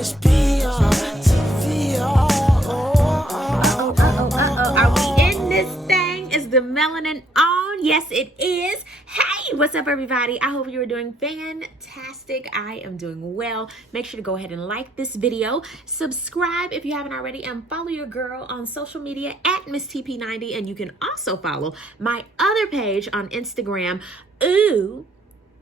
this PR to VR. Are we in this thing? Is the melanin on? Yes, it is. Hey, what's up, everybody? I hope you are doing fantastic. I am doing well. Make sure to go ahead and like this video, subscribe if you haven't already, and follow your girl on social media at MissTP90. And you can also follow my other page on Instagram. Ooh,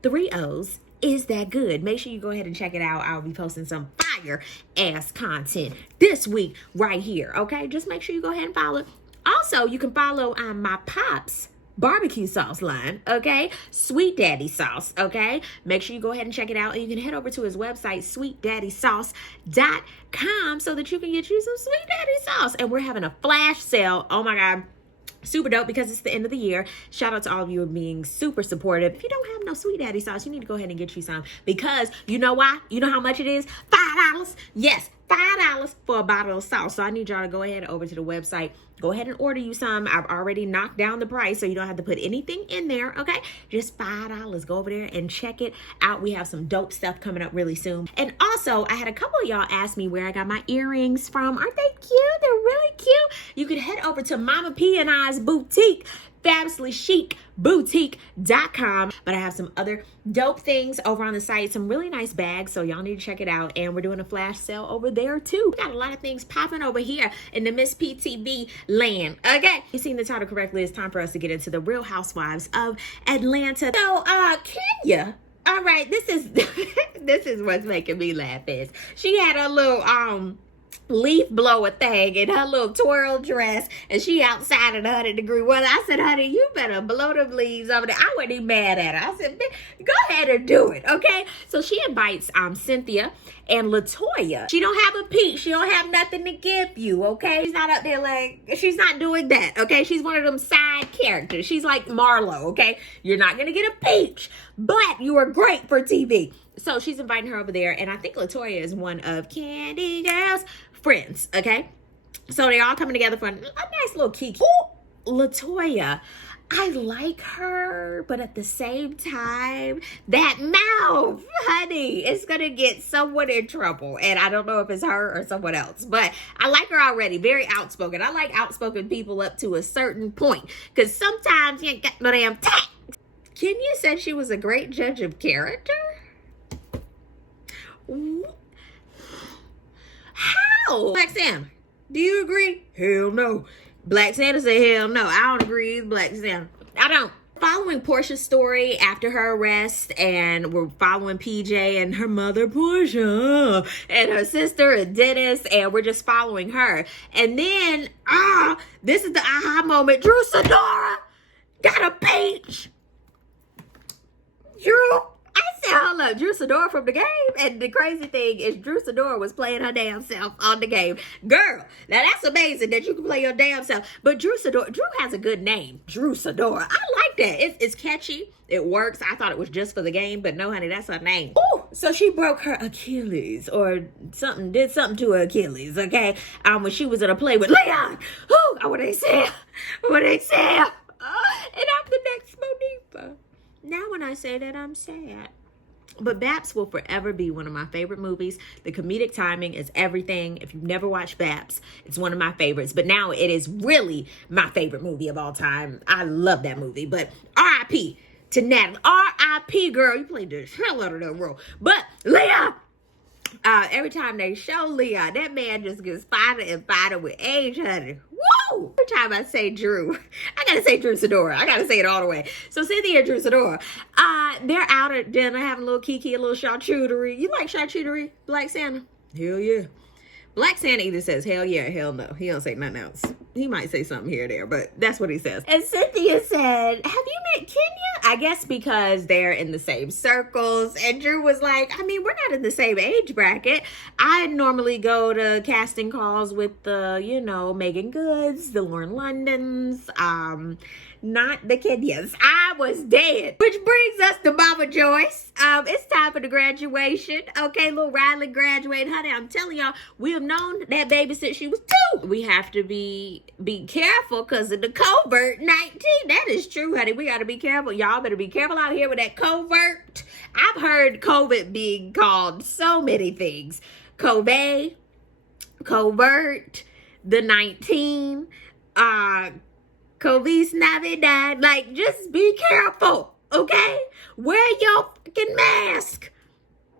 3 O's. Is that good? Make sure you go ahead and check it out. I'll be posting some fire ass content this week right here. Okay, just make sure you go ahead and follow it. Also, you can follow my Pops barbecue sauce line, okay? Sweet Daddy sauce, okay? Make sure you go ahead and check it out. And you can head over to his website, sweetdaddysauce.com, so that you can get you some Sweet Daddy sauce. And we're having a flash sale. Oh my God. Super dope, because it's the end of the year. Shout out to all of you for being super supportive. If you don't have no Sweet Daddy sauce, you need to go ahead and get you some, because you know why? You know how much it is? $5. Yes, $5 for a bottle of sauce. So I need y'all to go ahead over to the website. Go ahead and order you some. I've already knocked down the price, so you don't have to put anything in there, okay? Just $5. Go over there and check it out. We have some dope stuff coming up really soon. And also, I had a couple of y'all ask me where I got my earrings from. Aren't they cute? They're really cute. You can head over to Mama P and I's boutique, fabulously chic boutique.com. But I have some other dope things over on the site, some really nice bags, so y'all need to check it out. And we're doing a flash sale over there too. We got a lot of things popping over here in the Miss PTV land. Okay, you seen the title correctly. It's time for us to get into the Real Housewives of Atlanta. So Kenya, all right, this is this is what's making me laugh. Is she had a little leaf blower thing in her little twirl dress, and she outside at 100-degree weather. I said, honey, you better blow them leaves over there. I wasn't even mad at her. I said, go ahead and do it, okay? So she invites Cynthia and Latoya. She don't have a peach. She don't have nothing to give you, okay? She's not up there like, she's not doing that, okay? She's one of them side characters. She's like Marlo, okay? You're not gonna get a peach, but you are great for TV. So she's inviting her over there, and I think Latoya is one of Candy Girl's friends, okay? So they're all coming together for a nice little kiki. Ooh, Latoya, I like her, but at the same time, that mouth, honey, is gonna get someone in trouble. And I don't know if it's her or someone else, but I like her already. Very outspoken. I like outspoken people up to a certain point, because sometimes you ain't got no damn tact. Kenya said she was a great judge of character. How? Black Santa, do you agree? Hell no. Black Santa said hell no. I don't agree with Black Santa. I don't. Following Portia's story after her arrest, and we're following PJ and her mother Portia and her sister and Dennis, and we're just following her. And then this is the aha moment. Drew Sidora got a peach. Drew, I said, hold up, Drew Sidora from the game. And the crazy thing is, Drew Sidora was playing her damn self on the game. Girl, now that's amazing that you can play your damn self. But Drew has a good name. Drew Sidora. I like that. It's catchy. It works. I thought it was just for the game, but no, honey, that's her name. Ooh, so she broke her Achilles, or something, did something to her Achilles, okay? When she was in a play with Leon. Ooh, what they said. What they said. And I'm the next Monifa. Now when I say that, I'm sad. But Baps will forever be one of my favorite movies. The comedic timing is everything. If you've never watched Baps, it's one of my favorites. But now it is really my favorite movie of all time. I love that movie. But R.I.P. to Natalie. R.I.P. girl. You played the hell out of that role. But Leah, every time they show Leon, that man just gets fatter and fatter with age, honey. Woo! Every time I say Drew, I gotta say Drew Sidora. I gotta say it all the way. So Cynthia and Drew Sidora, they're out at dinner having a little kiki, a little charcuterie. You like charcuterie, Black Santa? Hell yeah. Black Santa either says hell yeah or hell no. He don't say nothing else. He might say something here or there, but that's what he says. And Cynthia said, have you met Kenya? I guess because they're in the same circles. And Drew was like, I mean, we're not in the same age bracket. I normally go to casting calls with the, Megan Goods, the Lauren Londons, not the Kenyas. I was dead. Which brings us to Mama Joyce. It's time for the graduation. Okay, little Riley graduated. Honey, I'm telling y'all, we have known that baby since she was 2. We have to be careful because of the COVID-19. That is true, honey. We got to be careful. Y'all better be careful out here with that covert. I've heard COVID being called so many things. Covey, Covert, the 19, Covis Navidad. Like, just be careful, okay? Wear your fucking mask.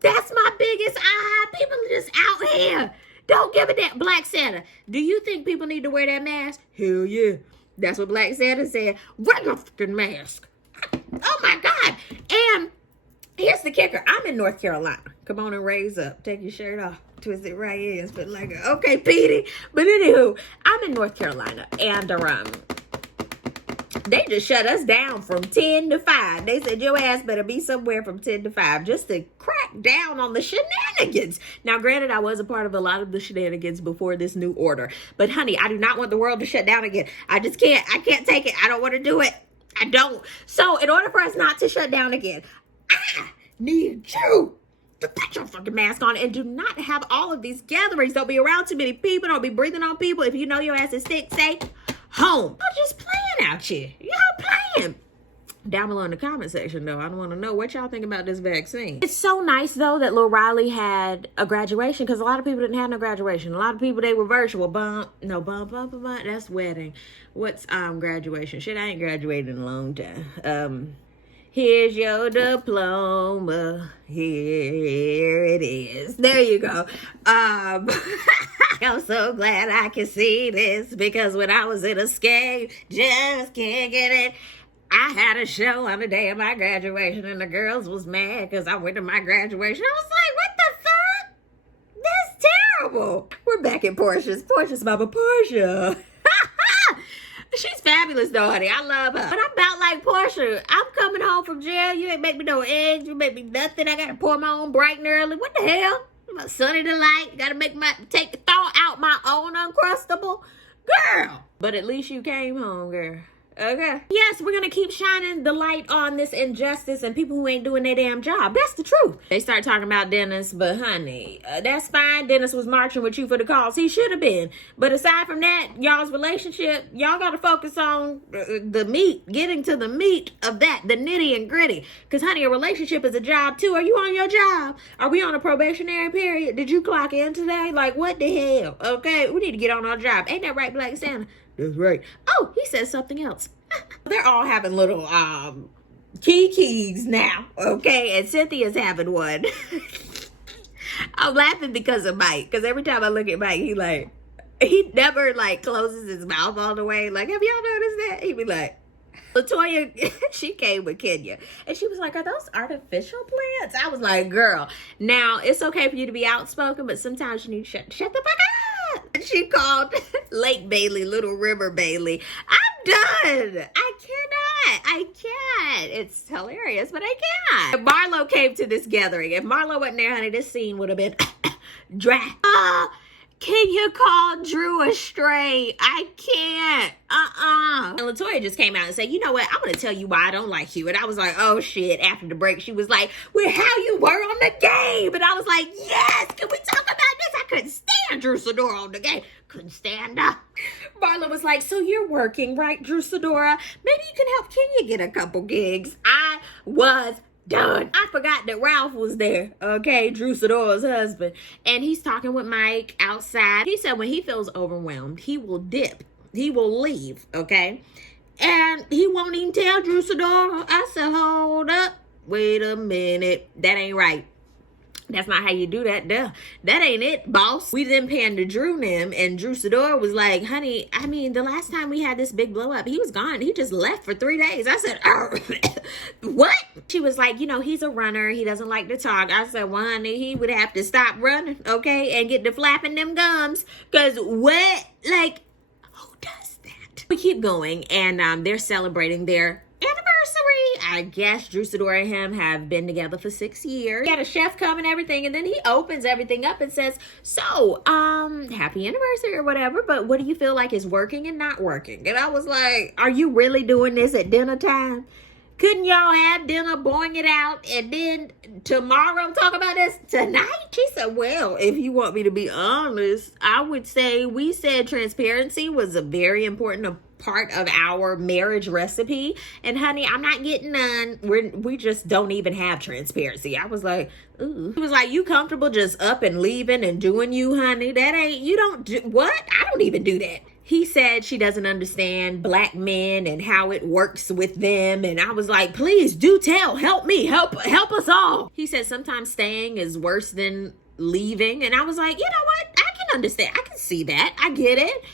That's my biggest people are just out here. Don't give a damn. Black Santa, do you think people need to wear that mask? Hell yeah. That's what Black Santa said. Wear your fucking mask. Oh my God. And here's the kicker. I'm in North Carolina. Come on and raise up. Take your shirt off. Twist it right in. But like, okay, Petey. But anywho, I'm in North Carolina. And they just shut us down from 10 to 5. They said your ass better be somewhere from 10 to 5 just to crack down on the shenanigans. Now, granted, I was a part of a lot of the shenanigans before this new order. But honey, I do not want the world to shut down again. I just can't. I can't take it. I don't want to do it. I don't. So in order for us not to shut down again, I need you to put your fucking mask on and do not have all of these gatherings. Don't be around too many people. Don't be breathing on people. If you know your ass is sick, stay home. I'm just playing out here. Y'all playing. Down below in the comment section, though, I don't want to know what y'all think about this vaccine. It's so nice, though, that Lil Riley had a graduation, because a lot of people didn't have no graduation. A lot of people, they were virtual. Bump. That's wedding. What's graduation? Shit, I ain't graduated in a long time. Here's your diploma. Here it is. There you go. I'm so glad I can see this, because when I was in Escape, just can't get it. I had a show on the day of my graduation, and the girls was mad because I went to my graduation. I was like, what the fuck? That's terrible. We're back at Portia's mama, Portia. She's fabulous, though, honey. I love her. But I'm about like Portia. I'm coming home from jail. You ain't make me no eggs. You make me nothing. I got to pour my own bright and early. What the hell? I'm a Sunny Delight. Got to thaw out my own Uncrustable. Girl. But at least you came home, girl. Okay. Yes, we're going to keep shining the light on this injustice and people who ain't doing their damn job. That's the truth. They start talking about Dennis, but honey, that's fine. Dennis was marching with you for the cause. He should have been. But aside from that, y'all's relationship, y'all got to focus on the meat, getting to the meat of that, the nitty and gritty. Because honey, a relationship is a job too. Are you on your job? Are we on a probationary period? Did you clock in today? Like, what the hell? Okay, we need to get on our job. Ain't that right, Black Santa? That's right. Oh, he says something else. They're all having little kikis now, okay? And Cynthia's having one. I'm laughing because of Mike. Because every time I look at Mike, he never like closes his mouth all the way. Like, have y'all noticed that? He be like, Latoya, she came with Kenya. And she was like, are those artificial plants? I was like, girl, now it's okay for you to be outspoken, but sometimes you need to shut the fuck up. She called Lake Bailey Little River Bailey. I'm done. I can't. It's hilarious, but I can't. If Marlo came to this gathering, if Marlo wasn't there, honey, this scene would have been dry. Can you call Drew a stray? I can't. And Latoya just came out and said, you know what? I'm going to tell you why I don't like you. And I was like, oh shit. After the break, she was like, well, how you were on the game. And I was like, yes. Can we talk about this? I couldn't stand Drew Sidora on the game. Couldn't stand her. Marla was like, so you're working, right, Drew Sidora? Maybe you can help Kenya get a couple gigs. I was done. I forgot that Ralph was there, okay, Drew Sidora's husband, and he's talking with Mike outside. He said when he feels overwhelmed, he will dip. He will leave, okay? And he won't even tell Drew Sidora. I said, hold up. Wait a minute. That ain't right. That's not how you do that. Duh. That ain't it, boss. We then panned to Drew them, and Drew Sidora was like, honey, I mean, the last time we had this big blow up, he was gone. He just left for 3 days. I said, what? She was like, you know, he's a runner. He doesn't like to talk. I said, well, honey, he would have to stop running, okay, and get to flapping them gums. Because what? Like, who does that? We keep going, and they're celebrating their anniversary. I guess Drew Sidora and him have been together for 6 years. He had a chef come and everything, and then he opens everything up and says, so, happy anniversary or whatever, but what do you feel like is working and not working? And I was like, are you really doing this at dinner time? Couldn't y'all have dinner, boing it out, and then tomorrow talk about this tonight? She said, well, if you want me to be honest, I would say we said transparency was a very important part of our marriage recipe. And honey, I'm not getting none. We just don't even have transparency. I was like, ooh. He was like, you comfortable just up and leaving and doing you, honey? That ain't, you don't do, what? I don't even do that. He said she doesn't understand black men and how it works with them. And I was like, please do tell, help me, help us all. He said sometimes staying is worse than leaving. And I was like, you know what? I can understand. I can see that. I get it.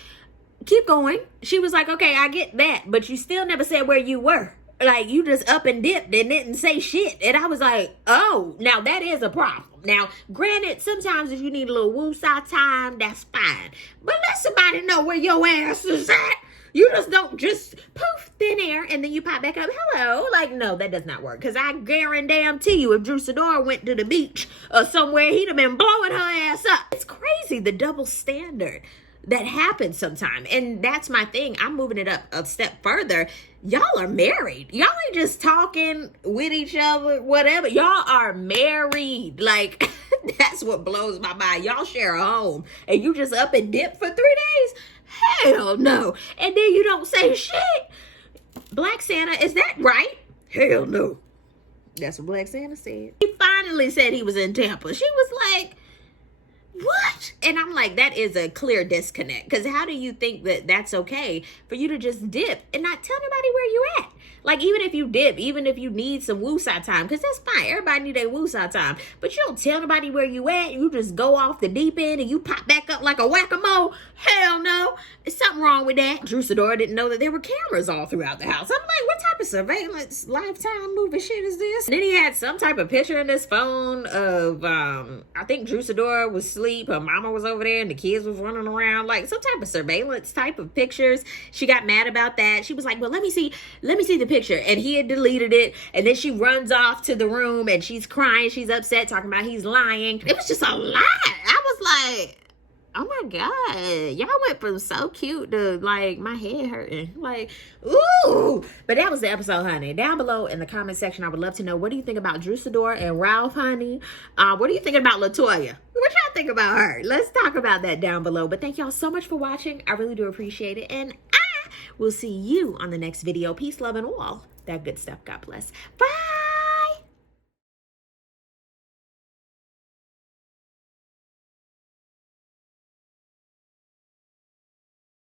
Keep going. She was like, okay, I get that. But you still never said where you were. Like, you just up and dipped and didn't say shit. And I was like, oh, now that is a problem. Now, granted, sometimes if you need a little woosah time, that's fine. But let somebody know where your ass is at. You just don't just poof, thin air, and then you pop back up, hello. Like, no, that does not work. Because I guarantee you, if Drew Sidora went to the beach or somewhere, he'd have been blowing her ass up. It's crazy, the double standard that happens sometimes. And that's my thing. I'm moving it up a step further. Y'all are married. Y'all ain't just talking with each other, whatever. Y'all are married. Like, that's what blows my mind. Y'all share a home and you just up and dip for 3 days? Hell no. And then you don't say shit. Black Santa, is that right? Hell no. That's what Black Santa said. He finally said he was in Tampa. She was like, what? And I'm like, that is a clear disconnect. Because how do you think that that's okay for you to just dip and not tell nobody where you at? Like, even if you dip, even if you need some woosah time, because that's fine. Everybody need a woosah time. But you don't tell nobody where you at. You just go off the deep end and you pop back up like a whack-a-mole. Hell no. There's something wrong with that. Drew Sidora didn't know that there were cameras all throughout the house. I'm like, what type of surveillance Lifetime movie shit is this? And then he had some type of picture in his phone of, I think Drew Sidora was asleep. Her mama was over there and the kids was running around. Like, some type of surveillance type of pictures. She got mad about that. She was like, well, let me see the picture. And he had deleted it. And then she runs off to the room and she's crying. She's upset, talking about he's lying. It was just a lot. I was like, oh my God, y'all went from so cute to like my head hurting. Like, ooh. But that was the episode, honey. Down below in the comment section, I would love to know, what do you think about Drew Sidora and Ralph, honey? What do you think about LaToya? What y'all think about her? Let's talk about that down below. But thank y'all so much for watching. I really do appreciate it. And I will see you on the next video. Peace, love, and all that good stuff. God bless. Bye.